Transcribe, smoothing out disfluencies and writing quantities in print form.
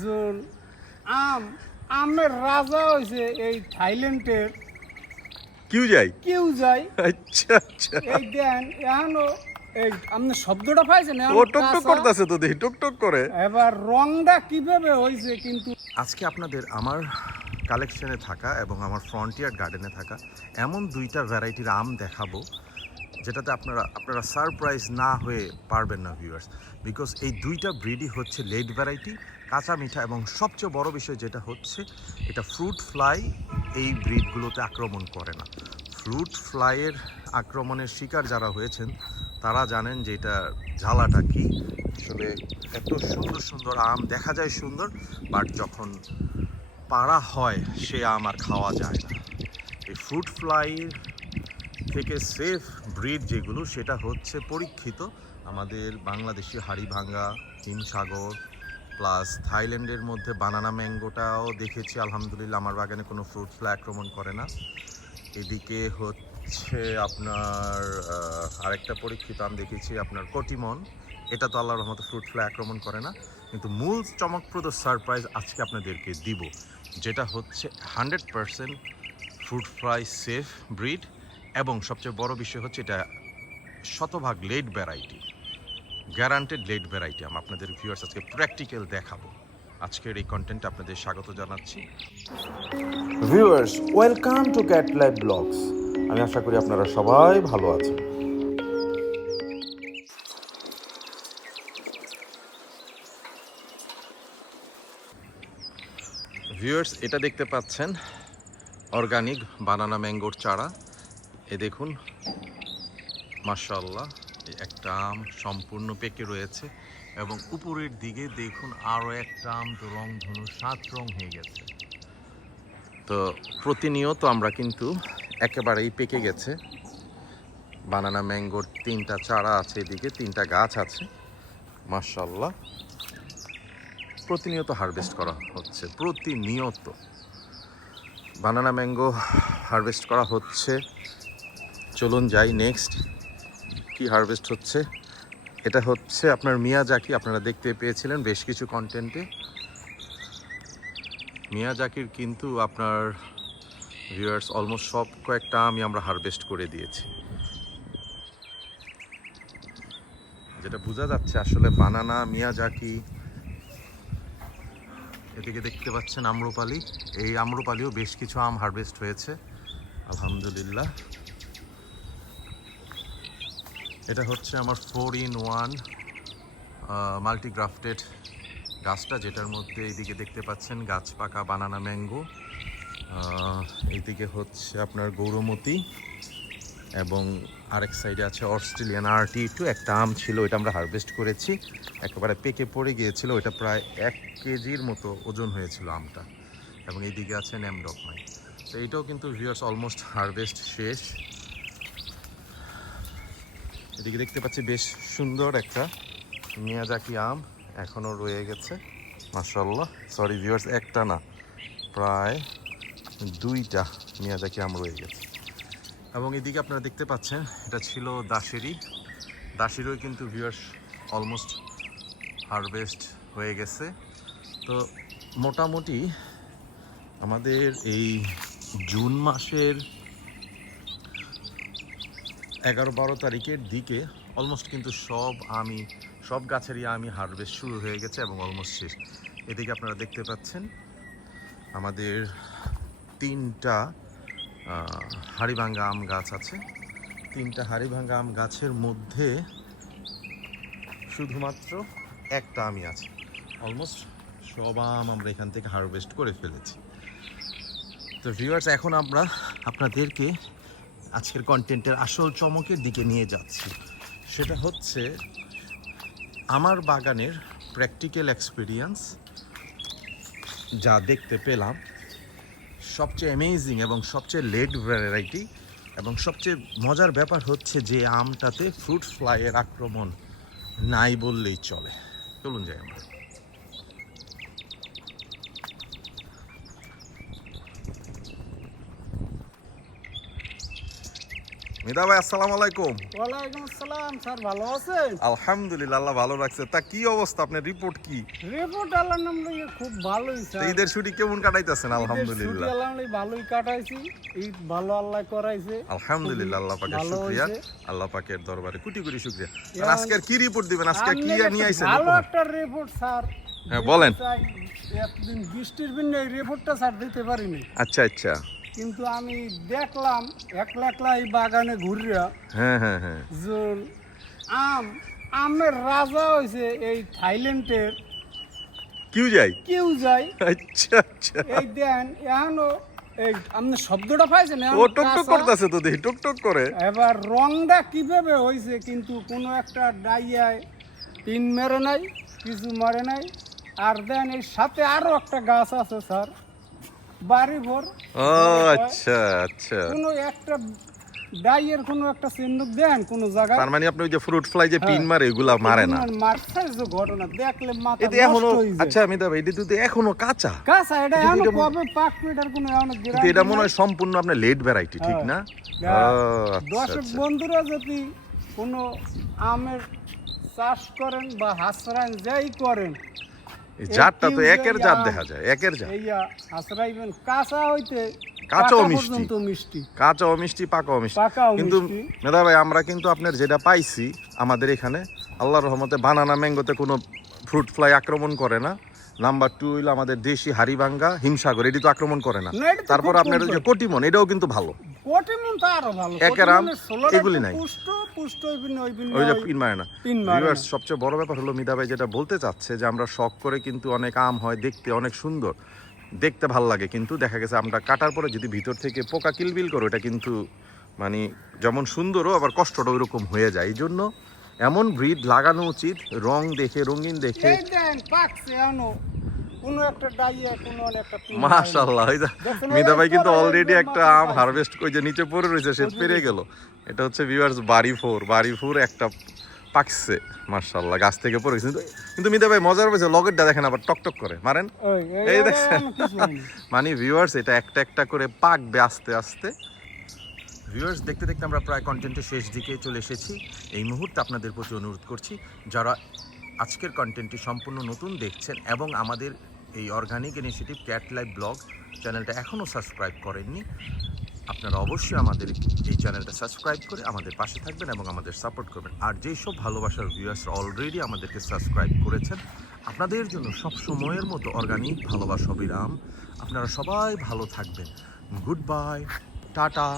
জোল আম আমের রাজা হইছে এই থাইল্যান্ডের কেউ যাই। আচ্ছা আচ্ছা, এই দেন এখনো এই আপনি শব্দটা পাইছেন ও টুকটুক করতেছে তো দেখি, টুকটুক করে। এবার রংটা কিভাবে হয়েছে কিন্তু আজকে আপনাদের আমার কালেকশনে থাকা এবং আমার ফ্রন্টিয়ার গার্ডেনে থাকা এমন দুইটা ভ্যারাইটির আম দেখাবো যেটাতে আপনারা সারপ্রাইজ না হয়ে পারবেন না ভিউয়ার্স, বিকজ এই দুইটা ব্রিডই হচ্ছে লেট ভ্যারাইটি, কাঁচা মিঠা, এবং সবচেয়ে বড় বিষয় যেটা হচ্ছে এটা ফ্রুট ফ্লাই এই ব্রিডগুলোতে আক্রমণ করে না। ফ্রুট ফ্লাইয়ের আক্রমণের শিকার যারা হয়েছেন তারা জানেন যে এটা জ্বালাটা কি। আসলে এত সুন্দর সুন্দর আম দেখা যায় সুন্দর, বাট যখন পাড়া হয় সে আম আর খাওয়া যায় না। এই ফ্রুট ফ্লাই থেকে সেফ ব্রিড যেগুলো সেটা হচ্ছে পরীক্ষিত আমাদের বাংলাদেশি হাড়িভাঙ্গা, হিমসাগর, প্লাস থাইল্যান্ডের মধ্যে বানানা ম্যাঙ্গোটাও দেখেছি আলহামদুলিল্লাহ আমার বাগানে কোনো ফ্রুট ফ্লাই আক্রমণ করে না। এদিকে হচ্ছে আপনার আরেকটা পরীক্ষিত আম দেখেছি আপনার কটিমন, এটা তো আল্লাহর রহমতে ফ্রুট ফ্লাই আক্রমণ করে না। কিন্তু মূল চমকপ্রদ সারপ্রাইজ আজকে আপনাদেরকে দিব, যেটা হচ্ছে 100% ফ্রুট ফ্লাই সেফ ব্রিড, এবং সবচেয়ে বড় বিষয় হচ্ছে এটা শতভাগ late variety, guaranteed late variety. আমি আপনাদের ভিউয়ার্স আজকে প্র্যাকটিক্যাল দেখাবো। আজকের এই কন্টেন্টে আপনাদের স্বাগত জানাচ্ছি। Viewers, welcome to Cat Life Blogs. আমি আশা করি আপনারা সবাই ভালো আছেন। ভিউয়ার্স, এটা দেখতে পাচ্ছেন অর্গানিক বানানা ম্যাঙ্গোর চারা। এ দেখুন মাশাআল্লাহ, একটা আম সম্পূর্ণ পেকে রয়েছে, এবং উপরের দিকে দেখুন আরও একটা আম তো রংধনু 7 রং হয়ে গেছে। তো প্রতিনিয়ত আমরা কিন্তু একেবারেই পেকে গেছে বানানা ম্যাঙ্গোর 3টা চারা আছে, এদিকে 3টা গাছ আছে মাশাআল্লাহ। প্রতিনিয়ত হারভেস্ট করা হচ্ছে, প্রতিনিয়ত বানানা ম্যাঙ্গো হারভেস্ট করা হচ্ছে। চলুন যাই নেক্সট কি হারভেস্ট হচ্ছে। এটা হচ্ছে আপনার মিয়াজাকি, আপনারা দেখতে পেয়েছিলেন বেশ কিছু কন্টেন্টে। মিয়াজাকির কিন্তু আপনার ভিউয়ার্স অলমোস্ট সব কয়েকটা আমি আমরা হারভেস্ট করে দিয়েছি, যেটা বোঝা যাচ্ছে আসলে বানানা মিয়াজাকি। এদিকে দেখতে পাচ্ছেন আম্রপালি, এই আম্রপালিও বেশ কিছু আম হারভেস্ট হয়েছে আলহামদুলিল্লাহ। এটা হচ্ছে আমার 4-in-1 মাল্টিগ্রাফটেড গাছটা, যেটার মধ্যে এইদিকে দেখতে পাচ্ছেন গাছ পাকা বানানা ম্যাঙ্গো, এইদিকে হচ্ছে আপনার গৌরমতি, এবং আরেক সাইডে আছে অস্ট্রেলিয়ান RT2। একটা আম ছিল, এটা আমরা হারভেস্ট করেছি, একেবারে পেকে পড়ে গিয়েছিল, এটা প্রায় 1 কেজির মতো ওজন হয়েছিল আমটা। এবং এইদিকে আছে ন্যামডকমাই। তো এইটাও কিন্তু ভিউয়ার্স অলমোস্ট হারভেস্ট শেষ। এদিকে দেখতে পাচ্ছি বেশ সুন্দর একটা মিয়াজাকি আম এখনও রয়ে গেছে মাশাআল্লাহ। সরি ভিউয়ার্স, একটা না, প্রায় 2টা মিয়াজাকি আম রয়ে গেছে। এবং এদিকে আপনারা দেখতে পাচ্ছেন এটা ছিল দাশেরও কিন্তু ভিউয়ার্স অলমোস্ট হারভেস্ট হয়ে গেছে। তো মোটামুটি আমাদের এই জুন মাসের 11-12 তারিখের দিকে অলমোস্ট কিন্তু সব গাছেরই আমি হারভেস্ট শুরু হয়ে গেছে এবং অলমোস্ট শেষ। এদিকে আপনারা দেখতে পাচ্ছেন আমাদের 3টা হাড়িভাঙ্গা আম গাছ আছে। 3টা হাড়িভাঙ্গা আম গাছের মধ্যে শুধুমাত্র একটা আমই আছে। অলমোস্ট সব আম আমরা এখান থেকে হারভেস্ট করে ফেলেছি। তো ভিউয়ার্স, এখন আমরা আপনাদেরকে আজকের কন্টেন্টের আসল চমকের দিকে নিয়ে যাচ্ছি। সেটা হচ্ছে আমার বাগানের প্র্যাকটিক্যাল এক্সপিরিয়েন্স, যা দেখতে পেলাম সবচেয়ে অ্যামেজিং এবং সবচেয়ে লেট ভ্যারাইটি, এবং সবচেয়ে মজার ব্যাপার হচ্ছে যে আমটাতে ফ্রুট ফ্লাইয়ের আক্রমণ নাই বললেই চলে। চলুন যাই আমরা। মিদা ভাই আসসালামু আলাইকুম। ওয়ালাইকুম আসসালাম স্যার, ভালো আছেন? আলহামদুলিল্লাহ, আল্লাহ ভালো রাখছে। তা কি অবস্থা, আপনার রিপোর্ট কি? রিপোর্ট আলহামদুলিল্লাহ খুব ভালোই তা স্যার। ঈদের ছুটি কেমন কাটাইতেছেন? ছুটি আলহামদুলিল্লাহ আলহামদুলিল্লাহ ভালোই কাটাইছি। ঈদ ভালো আল্লাহ করাইছে। আলহামদুলিল্লাহ, আল্লাহ পাকের ভালো শুকরিয়া, হয়েছে। আল্লাহ পাকের দরবারে কোটি কোটি শুকরিয়া। আর এখন আজকে কি রিপোর্ট দিবেন? আজকে কি আপনার নিয়ে আইছেন? ভালো একটা রিপোর্ট স্যার। হ্যাঁ, বলেন। একদিন বৃষ্টির জন্য এই রিপোর্টটা স্যার দিতে পারিনি, আচ্ছা আচ্ছা, কিন্তু আমি দেখলাম একলা একলা এই বাগানে ঘুরিয়া হ্যাঁ হ্যাঁ হ্যাঁ, যে আমের রাজা হয়েছে এই থাইল্যান্ডের কিউ যাই? কেউ যায়। আচ্ছা আচ্ছা, এই দেন এখনো এই আপনি শব্দটা পাইছেন ও টক টক করতেছে তো, দেখি টক টক করে। এবার রংটা কিভাবে হয়েছে, কিন্তু কোনো একটা ডাইয়ায় পিন মেরে নাই, কিছু মারে নাই। আর দেন এর সাথে আরো একটা গাছ আছে স্যার, বাড়ি ভর। ও আচ্ছা আচ্ছা, কোনো একটা ডাইয়ের কোনো একটা চিহ্ন দেন কোনো জায়গায়। তার মানে আপনি ওই যে ফ্রুট ফ্লাই যে পিন হ্যাঁ। মারে এগুলা মারে না। মারছে যে ঘটনা দেখলে মাথা এটা এখনো, নষ্ট হয়ে যায়। আচ্ছা মিদা ভাই, এটা তো এখনো কাঁচা। কাঁচা, এটা এটা- এখনো এটা- কবে পাকবে এটার কোনো এখনো কিন্তু গ্যারান্টি এটা মনে হয় সম্পূর্ণ আপনার লেট ভ্যারাইটি, ঠিক না? হ্যাঁ। ও, আচ্ছা, দর্শক আচ্ছা। বন্ধুরা যদি কোনো আমের চাষ করেন বা হাসরাইন যাই করেন, এই জাতটা তো এই একের যে জাত আম, দেখা যায়, একের জাত। এইয়া হাসরাইবেন কাঁচা হইতে কাঁচাও পাকা মিষ্টি। পর্যন্ত মিষ্টি, কাঁচাও মিষ্টি, পাকাও মিষ্টি। পাকাও কিন্তু মিষ্টি। মেধা ভাই, আমরা কিন্তু আপনার যেটা পাইছি আমাদের এখানে আল্লাহর রহমতে বানানা ম্যাঙ্গোতে কোনো ফ্রুট ফ্লাই আক্রমণ করে না। নাম্বার 2 হইলো আমাদের দেশি হাড়িভাঙ্গা হিমসাগর, এটি তো আক্রমণ করে না। না, এটা তো তারপর খুব আপনার কম ওই যে করে। কটিমন, এটাও কিন্তু ভালো। কটিমন তো আরো ভালো। একের আম, কটিমনের ষোলোটা এগুলি একটু নাই। পুষ্ট হইবেন, হইবেন না, ওই যে ওই পিন মারে না। পিন মারে ভিউয়ার্স, না। সবচেয়ে বড় ব্যাপার হলো মিদা ভাই যেটা বলতে চাচ্ছে যে আমরা শখ করে কিন্তু অনেক আম হয় দেখতে অনেক সুন্দর, দেখতে ভালো লাগে, কিন্তু দেখা গেছে আমরা কাটার পরে যদি ভিতর থেকে পোকা কিলবিল করো, এটা কিন্তু মানে যেমন সুন্দরও আবার কষ্টটা ওইরকম হয়ে যায়। এই জন্য এমন ব্রিড লাগানো উচিত রং দেখে, রঙিন দেখে। এই দেন পাকছে এখনো কোনো একটা ডাইয়া, কোনো একটা পিন মারে না। মাশাআল্লাহ, এই যে দেখছেন, মিদা ভাই এই কিন্তু পরে অলরেডি একদম একটা মাথায় আম পাইছে। হারভেস্ট করে যে নিচে পড়ে রয়েছে, সে পেরে গেল। এটা হচ্ছে ভিউয়ার্স বাড়ি ফোর একটা পাকছে, মাশাআল্লাহ, গাছ থেকে পড়ে গেছে। কিন্তু মিদা ভাই মজার হয়েছে, লগেরটা দেখেন আবার টকটক করে মারেন। এই দেখছেন, মানে ভিউয়ার্স এটা একটা একটা করে পাকবে আস্তে আস্তে। ভিউয়ার্স, দেখতে দেখতে আমরা প্রায় কন্টেন্টের শেষ দিকে চলে এসেছি। এই মুহূর্তে আপনাদের প্রতি অনুরোধ করছি, যারা আজকের কন্টেন্টটি সম্পূর্ণ নতুন দেখছেন এবং আমাদের এই organic initiative cat life blog চ্যানেলটা এখনও সাবস্ক্রাইব করেননি, আপনারা অবশ্যই আমাদের এই চ্যানেলটা সাবস্ক্রাইব করে আমাদের পাশে থাকবেন এবং আমাদের সাপোর্ট করবেন। আর যেই সব ভালোবাসার ভিউয়ার্সরা অলরেডি আমাদেরকে সাবস্ক্রাইব করেছেন, আপনাদের জন্য সব সময়ের মতো অর্গানিক ভালোবাসা অবিরাম। আপনারা সবাই ভালো থাকবেন। Good bye, tata.